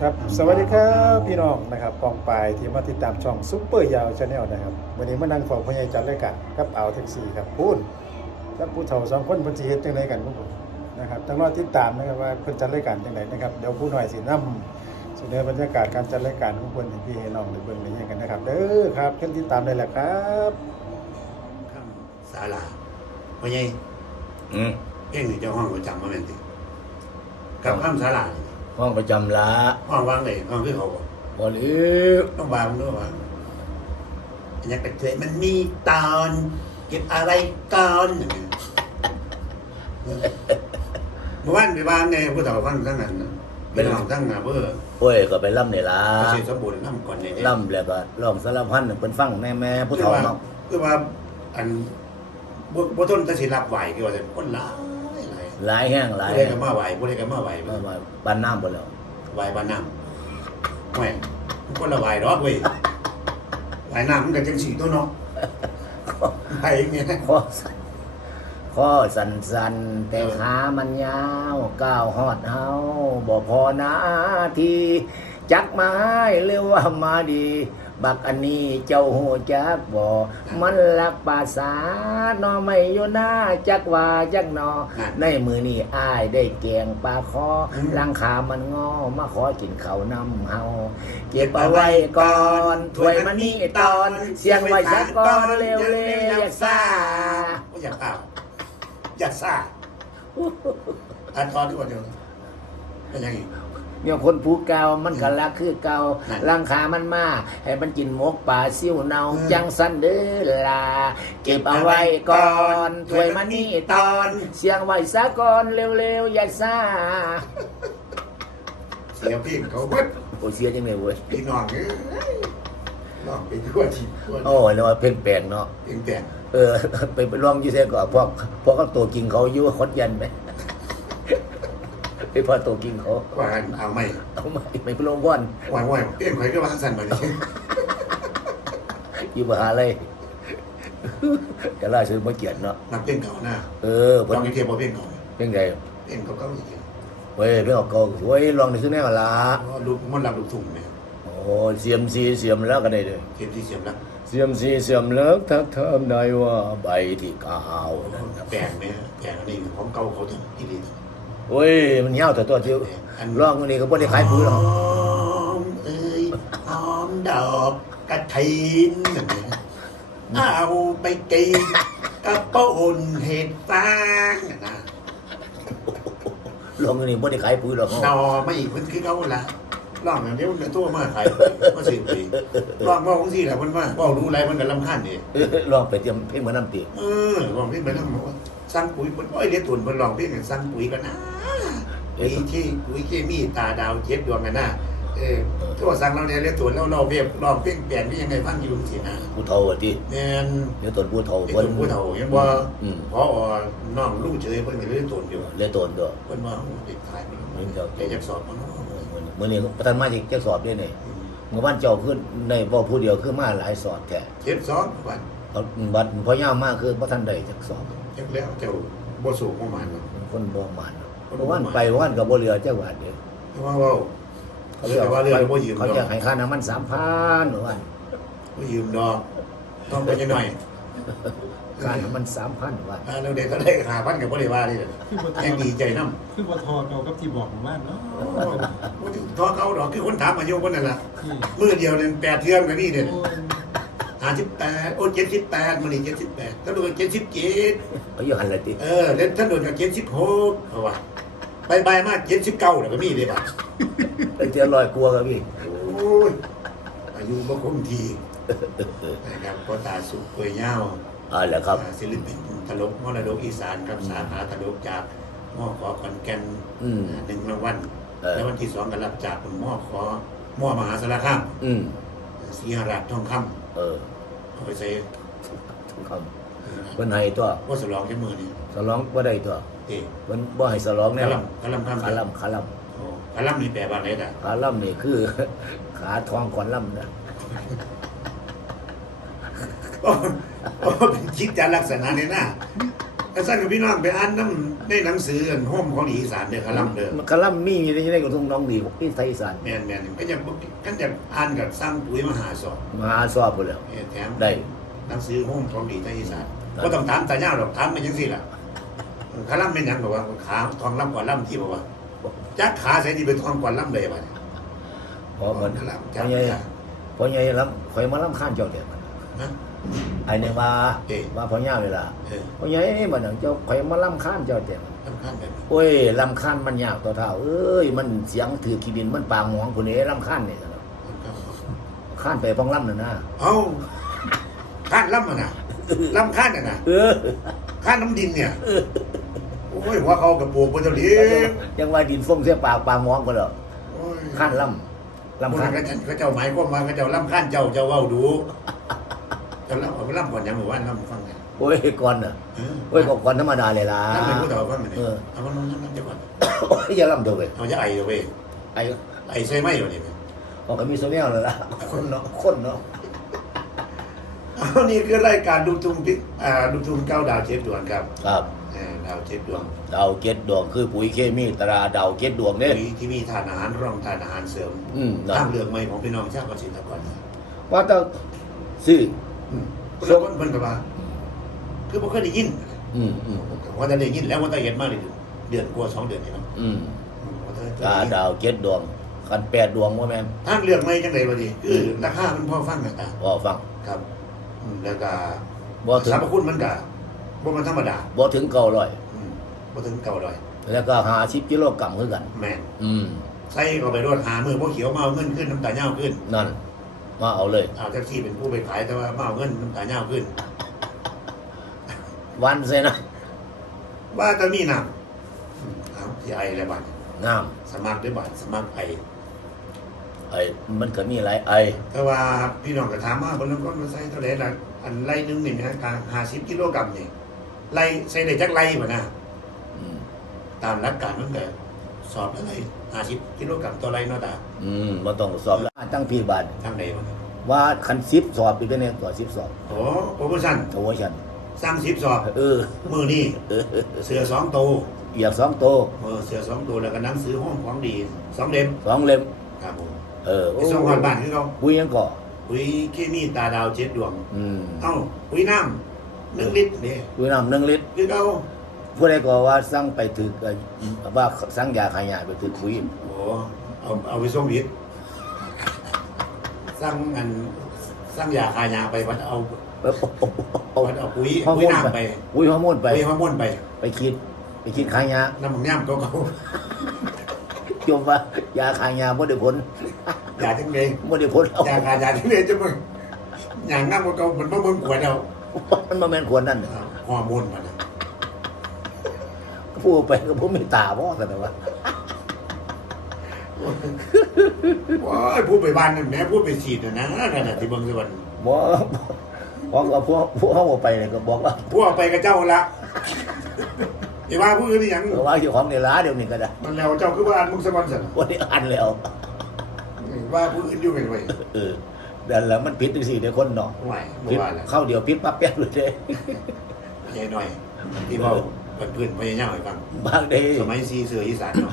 ครับสวัสดีครับพี่น้องนะครับปองปายที่มาติดตามช่องซุปเปอร์ยาวชาแนลนะครับวันนี้มานั่งเฝ้าพญายจันทร์รายการกับเอาแท็กซี่ครับพูดแล้วผู้เฒ่าสองคนเพิ่นสิเฮ็ดจังไดกันพวกผมนะครับต้องรอติดตามนะครับว่าเพิ่นจัดรายการจังไดนะครับเดี๋ยวผู้น้อยสินำเสนอบรรยากาศการจัดรายการของเพิ่นให้พี่ให้น้องได้เบิ่งได้เห็นกันนะครับเด้อครับเพิ่นติดตามได้แหละครับข้ามศาลาเพราะไงอืมเพ่งนี่เจ้าห้องประจำมาเป็นติกับข้ามศาลานี่ ห้องประจำละห้องวางเลยห้องคือเขาบอกบอลือต้องวางด้วยวางอันนี้กระเทยมันมีตอนเก็บอะไรก่อนอย่างเงี้ยเมื่อวานไปวางไงผู้เฒ่าฟังทั้งนั้นน่ะเป็นห้องทั้งอะเพื่อโอ้ยก็ไปล่ำนี่ละเกษตรสมบูรณ์น้ำก่อนเนี่ยล่ำแล้วก็ร้องสารพันเพิ่นฟังแม่แม่ผู้คือเฒ่าว่าเนาะคือว่าอันบ่บ่ทนจะสิรับไหวคือว่าจะคนหลาย หลายหลายแห้งหลายผู้ใดก็มาไหวผู้ใดก็มาไหวมามาบ้านน้ำหมดแล้ววายบ้านน้ำแหม่มันคนละวายดอกเว้ยวายน้ำมันก็จังสีตัวเนาะไปเนี่ยข้อสั่นข้อสันสันๆแต่ขามันยาวก้าวฮอดเฮาบ่พอนาที จักมาให้หรือว่ามาดี บักอันนี้เจ้าหูจักบ่มันลักภาษาเนอไม่อยู่หน้าจักว่าจักหนอ ในมือนี่อ้ายได้แกงปลาคออลังขามันงอมาขอกินข้าวนำเฮาเก็บเอาไว้ก่อนถ้วยมันนี่ตอน เสียงไว้สักก่อนเร็วๆอย่าซ่าอย่าซ่าอย่าซ่าอันตอนที่ว่าเดียวเป็นยังไง เมียคนผู้เก่ามันก็รักคือเก่านั่น ลังขามันมาให้มันกินหมกป่าซิ่วเนาอืมจังสันเด้อลาเก็บเอาไว้ก่อนถ้วยมันนี่ตอน เสียงไว้สักก่อนเร็วๆอย่าซ่าเสียพี่เขาเบิดโอ้เสียจังเลยเว้ยพี่น้องเอ้ยน้องไปทั่วทีทั่วโอ้ยแล้วว่าเพ่งแปลงเนาะเปลี่ยนแปลงเออ ไปไปลองอยี่เซ่ก่อนพวกพวกเขาตัวกิงเขาอยู่คดยันไหม ไปพอตัวกิงเขาว่ากันเอาไหมเอาไม่ไม่ไปลงว่อนว่าว่าเปลี่ยนใครก็ว่าสั้นๆแบบนี้อยู่มหาเลยจะล่าซื้อมาเกียรติเนาะนักเปลี่ยนเก่าหน้าเออลเพิ่นองอีเทียบว่าเปลี่ยนเก่าเพ่งใดเปลี่ยนเก่าเก่าอีกทีเว้ยเพ่งออกเก่าเว้ยลองในซื้อแน่ละลูกมันรับลูกทุ่งเนี่ยโอ้เสียมซีเสียมแล้วก็ได้เลยเทียบที่เสียมแล้วเสียมซีเสียมเลิกทักทามได้ว่าใบที่เก้าวนั่นน่ะแปลงเนี่ยแปลงอันนี้ของเก่าเขาถึงอีลี โอ้ย มันเหี่ยวแต่ตัวเดียวลองอันนี้ก็บ่ได้ขายปุ๋ยหรอกหอมเอ้ยหอมดอกกระถินเอาไปกินกระปุนเห็ดฟางนะลองอันนี้บ่ได้ขายปุ๋ยหรอกนอไม่อีกมันคือเขาละลองอย่างนี้มันตัวมาขายมาสิปีลองว่าของที่แหละมันว่าว่ารู้อะไรมันก็ลำคาญดิเออลองไปเตรียมเพ่งเหมือนน้ำตีเออลองที่ไปแล้วบอกว่า สั่งปุ๋ยมันโอ้ยเดี๋ยวตุนมันลองที่สั่งปุ๋ยกันนะปุ๋ยที่ปุ๋ยเคมีตาดาวเจ็ดดวงกันนะเออตัวสั่งเราเนี่ยเรียกตัวแล้วเราเวียบลองเปลี่ยนแปลงนี่ยังไงบ้างอยู่สินะผู้เฒ่าว่าติแมนเดี๋ยวตนผู้เฒ่าไอ้เพิ่นตัวผู้เฒ่ายังว่าอืมพอน้องลูกเฉยเพิ่นก็เลยตนอยู่เลยตนด้วยเพิ่นว่าโอ้เด็กขายมันมันจะแต่ยักสอบมันเนาะมื้อนี้ประธานมาสิจะสอบด้วยนี่เมื่อวานเจ้าขึ้นในบ่ผู้เดียวคือมาหลายสอบแท้เจ็ดสองวันเอาบัดพอยามมาคือบ่ทันได้จักสอบ จักแล้วเจ้าบ่สูงประมาณนั้นคนบ่มานเมื่อวานไปเมื่อวานก็บ่เหลือจักบาทเดียวเพราะว่าเว้าเขาจะว่าเรื่องบ่ยืมเขาดอจะกให้ค่าน้ำมัน3,000เมื่อวานบ่ยืมดอก ต้องไปจังหน่อยค่าน้ำมัน3,000เมื่อวานอ่าแล้วเด็กก็ได้หาพันกับบ่ได้ว่านี่แหละคือบ่ทอยังดีใจนำคือบ่ทอเอากับที่บอกผมว่าเนาะบ่ถึงทอเขาดอกคือคนถามอายุคนนั่นล่ะที่มือเดียวเนี่ยแปดเทือนกันนี่เนี่ยโอ้ย ห้าสิบแปดโอ้เจ็ดสิบแปดมันนี่เจ็ดสิบแปดถ้าโดนเจ็ดสิบเจ็ดเอาอยู่หันละติเออแล้วถ้าโดนกับเจ็ดสิบหกเอาวะไปไปมากเจ็ดสิบเก้าแล้วก็มีเลยป่ะไอ้เตียร้อยกลัวครับพี่โอ้ยอายุบ่คงทีนะครับพ่อตาสุขเปยเย้าอ่าแหละครับศิลปินตลกมรดกอีสานครับสาขาตลกจากมอขอขอนแก่นอืมหนึ่งรางวัลเออแล้ววันที่สองก็รับจากมอขอมอมหาสารคามอืมสีหราชทองคเออำเอา ไปใส่ทุกคำเพิ่นให้ตัวว่าสลองแค่มือนี่สลองบ่ได้ตัวเอ๊ะเพิ่นบ่ให้สลองแน่กะลำกะลำข้ามขาล่ำขาล่โอ้กะลำนี่แปลว่าอะไรอะำขาล่ำนี่คือ ขาทองก่อนล่ำนะโอ้โอ้เป็นจิตจาลักษณะเนี่ยนะ กระสั้นกับพี่น้องไปอ่านน้ำในหนังสืออันห้มของอีสานเด้อคลัมเด้อคลัมมี่ในในกระทรวงน้องดีที่ไทยอีสานแม่นแม่นก็จะกันจะอ่านกับสร้างปุ๋ยมหาสอบมหาสอบไปแล้วเนี่ยแถมได้หนังสือห้มของดีไทยอีสานได้ก็ต้องถามตาเจ้าหรอกถามมันยังสิล่ะคลัมเป็นหยังบอกว่าขาทองล่ำกว่าล่ำที่บอกว่าจักขาใส่ที่เป็นทองกว่าล่ำเลยป่ะเพราะมันคลัมเพจักราะไงเพราะไงลำข่อยมาลำข้านเจ้าเด็ดมั นนะไอ้เนี่ยว่าเอ๊ะว่าพ่อย่าเวลาเออเพราะไงนี่มันเจ้าข่อยมาลำข้านเจ้าเด็ดสำคัญแบบนี้โอ้ยลำข้านมันยากต่อเท่า เอ้ย มันเสียงถือขี้ดินมันปางหมองคนนี้ลำข้านเนี่ยข้านไปป้องลำน่ะนะเอาข้านล่ำมันน่ะล่ำข้านน่ะนะเออข้านน้ำดินเนี่ยโอ้ยหัวเขากับปลูกบนเจ้าเลี้ยงยังว่าดินฟงเสียปากปางหมองก็แล้วโอ้ยข้านลำลำลำข้าข้านนก็เขาเจ้าหมายความว่าเขาเจ้าลำข้านเจ้าเจ้าเว้าดู เจ้าลำเอาไปลำก่อนยังหมู่บ้านลำฟังไงโอ้ยก่อนน่ะเออโอ้ยก็ก่อนธรรมดาเลยล่ะลำเป็นผู้เฒ่าฟังไงเออเอามันลำลำเจ้าก่อนโอ้ยอย่าลำเถอะเว้ยเอาจะไอเอาเว้ยไอ้ไอใช่ไหมอยู่นี่บอกก็มีโซเนียลเลยล่ะคนเนาะคนเนาะเอานี่คือรายการดูทุ่งพิอ่าดูทุ่งเก้าดาวเจ็ดดวงครับ ครับเออดาวเจ็ดดวง ดาวเก็ดดวงคือปุ๋ยเคมีตราดาวเก็ดดวงเนี่ยมีที่มีทานอาหารร่องทานอาหารเสริมอืมนะตั้งเรื่องใหม่ของพี่น้องชาวเกษตรกรว่าแต่ซื้ออืม คนละคนเพิ่นก็ว่าคือบ่เคยได้ยินอืมอืมว่าจะได้ยินแล้วว่าจะเห็นมาเลยเดือนกว่าสองเดือนนี่เนาะอืมอืมว่าจะตาดาวเก็ดดวงกันแปดดวงว่าแม่นทางเลือกไม่จังไดวะดิคือราคามันพอฟังกันตาบ่ฟังครับอืมแล้วก็บ่ถึงสรรพคุณมันก็บ่มันธรรมดาบ่ถึงเก้าร้อยอืมบ่ถึงเก่าดอยแล้วก็หาสิบกิโลกรัมคือกัน แม่นอืมใส่เข้าไปรดหามือบ่เขียวมาเอาเงินขึ้นน้ำตาเหย้าขึ้นนั่น มาเอาเลยเอาแท็กซี่เป็นผู้ไปขายแต่ว่ามาเอาเงินน้ำตาเหย้าขึ้น วันเซนะว่าจะมีน้ำอืมเอาที่ไอแล้วบัดน้สมัครด้วยบัดสมัครไอำไอ้มันก็มีหลายไอแต่ว่าพี่น้องก็ถามว่าบนนั้นก็มาใส่เท่าไหร่ล่ะอันไล่หนึงนี่นะการ50กิโลกรัมนี่ไล่ใส่ได้จักไล่บ่นะอืมตามหลักการมันก็ สอบอะไรห้าสิบกิโลกรัมต่อไรเนาะตาอืมบ่ต้องสอบแล้วตั้งพี่บาททางไหนวะว่าคันสิบสอบอีกแล้วเนี่ยต่อสิบสอบโอ้โปรโมชั่นโอ้ยฉันสร้างสิบสอบเออมือนี่เออเสือสองตัวเหยียบสองโตเออเสือสองตัวแล้วก็หนังสือห้องของดีสองเล่มสองเล่มครับผมเออไปส่งหอดบ้านคือเขาปุ้ยยังก่อปุ๋ยเคมีตาดาวเจ็ดดวงอืมเอ้าปุ๋ยน้ำหนึ่งลิตรนี่ปุ้ยน้ำหนึ่งลิตรคือเขา ผู้ใดก็ว่าสั่งไปถึกเอ่อว่าสั่งยาขายยาไปถึกปุ้ยโอ้เอาเอาไปส่งวิทย์สร้างอันสร้างยาคายาไปวัดเอาเออโอ้โหวัดเอาปุ๋ยฮอร์ปุ๋โมยนน้ำไปไปปุ้ยฮอร์โมนไปปุ๋ยฮอร์โมนไป ไปคิด ไปคิดขายยาน้ำมันย่ำเขาเขาจมว่ายาขายยาบ่ได้ผลอย่าทั้งเลยบ่ได้ผลเอาอย่าขาดอย่าทั้งเลยจะมึงอย่างน้ำมันเขามันบ่เบิ่งขวดเอามันบ่แม่นควรนั่นน่ะฮอร์โมนมัน น่ะผู้ไปก็บ่มีตาบ่ซั่นน่ะว่าว้ายพูดไปบ้านนั่นแหม่พูดไปฉีดน่ะนะขนาดที่เบิ่งสิวันบ่พอก็พวกพวกเฮาบ่ไปเนี่ยก็บอกว่าพวกไปกับเจ้าละอย่าว่าผู้อื่นนี่หยังว่าเจ้าของในร้านเดี๋ยวนี้ก็ได้มันแล้วเจ้าคือว่าอ่านมึงสปอนเซอร์วันนี้อันแล้ว ว่าผู้อื่นอยู่กันไว้เออนั่นแหละมันผิดจังซี่เด้อคนเนาะไหวบ่ผิดว่าละเข้าเดียวผิดปั๊บแป๊บเลยเด้ ใหญ่หน่อยที่เว้า เพื่อนๆพยายามให้ฟังบางเด้สมัยซีเสืออีสานเนาะ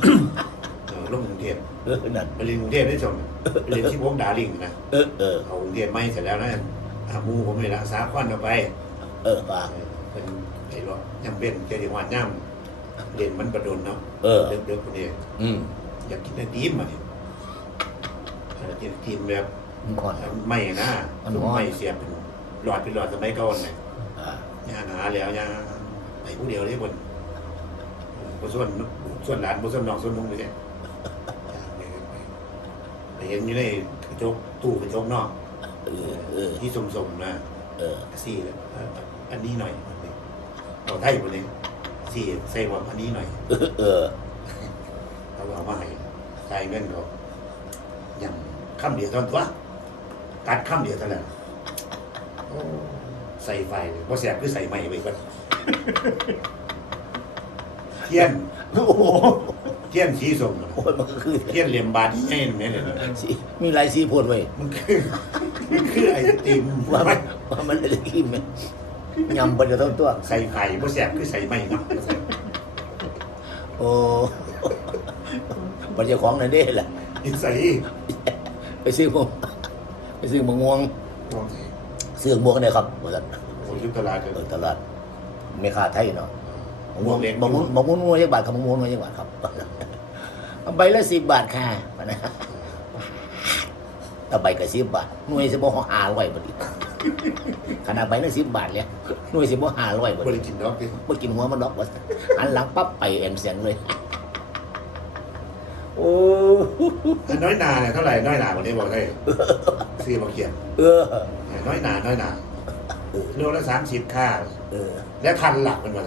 เออลงกรุงเทพเออนั่นไปเรียนกรุงเทพได้ชมไปเรียนที่พวกดาริงนะเออเออเอากรุงเทพไม่เสร็จแล้วนะอาหมูผมเลยรักษาควันเอาไป เออป่าเป็นไอ้รถยังเป็นเจดีย์วันย่ำเด่นมันประดนเนาะเออเด็กเด็กคนนี้อืมอยากกินไอติมมาดิเออกินไอติมแบบมันก่อนไม่นะมันซุปร้อนไม่เสียบเป็นหลอดเป็นหลอดสมัยก่อนเลยอ่าย่างหาแล้วย่าง ไอ้ผู้เดียวเลยบนบนส่วนส่วนหลานบนส่วนน้องส่วนนุ่งเลยเนี่ยไปเห็นอยู่ในกระจกตู้กระจกนอกออเออที่สมๆนะเออสี่เลยอันนี้หน่อยเอาไทยหมดเลยสี่ใส่ว่าอันนี้หน่อยเออเออเขาก็เอามาให้ใส่เงินก็ยังคำเดียวเท่านั้นตัวกัดคำเดียวเท่านั้นใส่ไฟเลยเพราะแสบคือใส่ไม้ไปก่อน เทียนโอ้โหเทียนสีส้มน่ะโอ้ยมันก็คือเทียนเหลี่ยมบาดที่ใหญ่นั่นแหละเลยนะสีมีหลายสีโพดไว้มันคือมันคือไอติมว่ามันว่ามันอะไรกินไหมยำเบิดอยู่ทั้งตัว ใส่ไข่บ่แซ่บคือใส่ไม่เนาะโอ้บัดเจ้าของนั่นเด้แหละอินใส่ไปซื้อหมวกไปซื้อหมวกม่วงมองสิซื้อหมวกเนี่ยครับบริษัทผมอยู่ตลาดเด้เอออตลาด ไม่ค่าไทยเนาะหมวกเล็กหมวกม่วงหมวกม่วงหมวกยังบาทครับหมวกม่วงยังบาทครับเอาใบละสิบบาทค่ะนะถ้าใบก็สิบบาทหน่วยสิบ่ห้าร้อยบาทขนาดใบละสิบบาทเลยหน่วยสิบ่ห้าร้อยบาทบ่ได้กินดอกดิบ่กินหัวมันดอกว่าหันหลังปั๊บไปเอ็มเสียงเลยโอ้อันน้อยนาเนี่ยเท่าไหร่น้อยนาวันนี้บอกได้ซื้อมาเขียนเออน้อยนาน้อยนา โลละ30ค่า เออแล้วทันหลักมันว่า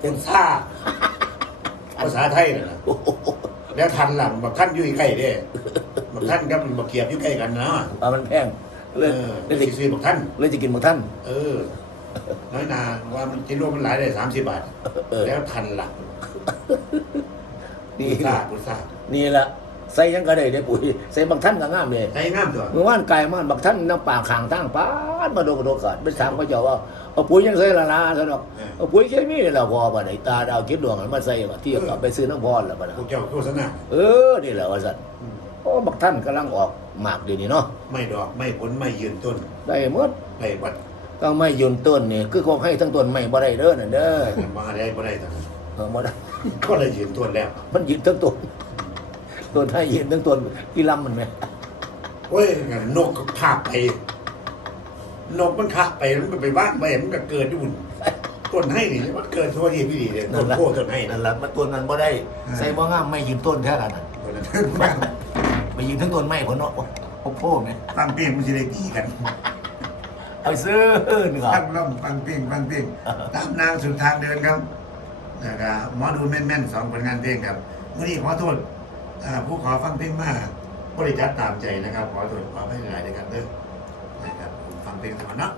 เป็นซ่าภาษาไทยน่ะนะโอ้โหแล้วทันหลังบักท่านอยู่ใกล้เด้บักท่านกับบักเขียบอยู่ใกล้กันเนาะว่ามันแพงเอเลยอเลยสิจะซื้อบักท่าน เลยจะกินหมูท่าน เออ น้อยนาว่ามันกินรวมมันหลายได้สามสิบบาท เออ แล้วทันหลักนี่ พุทราพุทรานี่ละ ใส่ยังก็ได้ได้ปุ๋ยใส่บางท่านก็งามเลยใช้งามตัวเมื่อวานไก่มันบางท่านน้ำปากขางตั้งป้าดมาโดนโดนกัดไปถามเขาเจ้าว่าเอาปุ๋ยยังใส่ละนะสนอกเอาปุ๋ยเคมีนี่เราพอป่ะไหนตาดาวคิดดวงมันมาใส่ว่าเที่ยวกับไปซื้อน้ำพรแล้วป่ะนะพวกเจ้าโฆษณาเออนี่แหละว่าสัตว์โอ้บางท่านกำลังออกหมากเดี๋ยวนี้เนาะไม่ดอกไม่ผลไม่ยืนต้นได้หมดไม่บัดต้องไม่ยืนต้นนี่คือคงให้ทั้งต้นไม่บ่ได้เด้อนั่นเด้อมาได้บ่ได้ตอนนั้นเออบ่ได้ก็เลยยืนต้นแล้ว มันยืนทั้งต้น ต้นให้ยืนทั้งต้นที่ลำมันไหมโอ้ยงั้นนกก็คาบไป นกมันคาบไปมันก็ไปบ้านไปมันก็เกิดอยู่บุ่นต้นให้นี่มันเกิดทั่วที่พี่ดีเลยต้นโพต้นให้นั่นั่นนแหละมันต้นนั้นบ่ได้อ่าใส่บ่งามไม่ยืนต้นแท้ละนั่นต้นนั้นไปยืนทั้งต้นไม้ผลเนาะโอ้โหเนี่ยตั้งเปี้ยงมันจะได้ตีกันเอาซื้อนี่ครับตั้งล่มตั้งเปี้ยงตั้งเปี้ยงตามนางสุดทางเดินครับนะครับหมอดูแม่นๆสองผลงานเพลงครับวันนี้ขอโทษอ่า ผู้ขอฟังเพลงมากบริจาคตามใจนะครับ ขอโทษขอให้หลายๆนะครับเด้อนะครับฟังเพลงธรรมะนะ